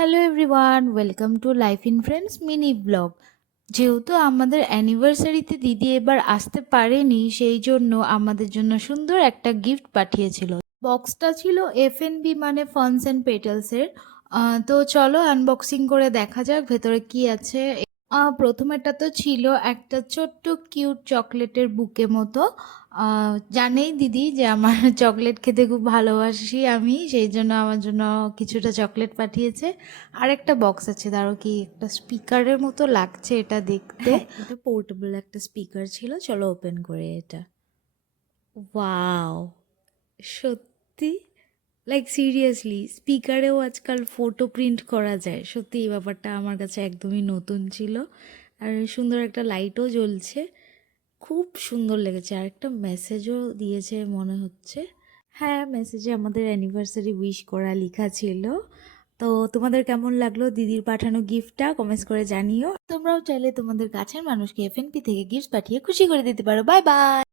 Hello everyone, welcome to life in friends mini blog. যেহেতু আমাদের অ্যানিভার্সারিতে দিদি এবার আসতে পারেনি, সেই জন্য আমাদের জন্য সুন্দর একটা গিফট পাঠিয়েছিল। বক্সটা ছিল এফএনবি মানে ফানস অ্যান্ড পেটালসের। তো চলো আনবক্সিং করে দেখা যাক ভেতরে কি আছে। প্রথমেটা তো ছিল একটা ছোট্ট কিউট চকলেটের বুকে মতো। জানেই দিদি যে আমার চকলেট খেতে খুব ভালোবাসি আমি, সেই জন্য আমার জন্য কিছুটা চকলেট পাঠিয়েছে। আর একটা বক্স আছে, ধরো কি একটা স্পিকারের মতো লাগছে এটা দেখতে। এটা পোর্টেবল একটা স্পিকার ছিল, চলো ওপেন করে এটা। ওয়াও, সত্যি লাইক সিরিয়াসলি স্পিকারেও আজকাল ফটো প্রিন্ট করা যায়। সত্যি এই ব্যাপারটা আমার কাছে একদমই নতুন ছিল। আর সুন্দর একটা লাইটও জ্বলছে, খুব সুন্দর লেগেছে। আর একটা মেসেজও দিয়েছে মনে হচ্ছে। হ্যাঁ, মেসেজে আমাদের অ্যানিভার্সারি উইশ করা লেখা ছিল। তো তোমাদের কেমন লাগলো দিদির পাঠানো গিফটটা কমেন্টস করে জানিও। তোমরাও চাইলে তোমাদের কাছের মানুষকে এফএনপি থেকে গিফট পাঠিয়ে খুশি করে দিতে পারো। Bye bye.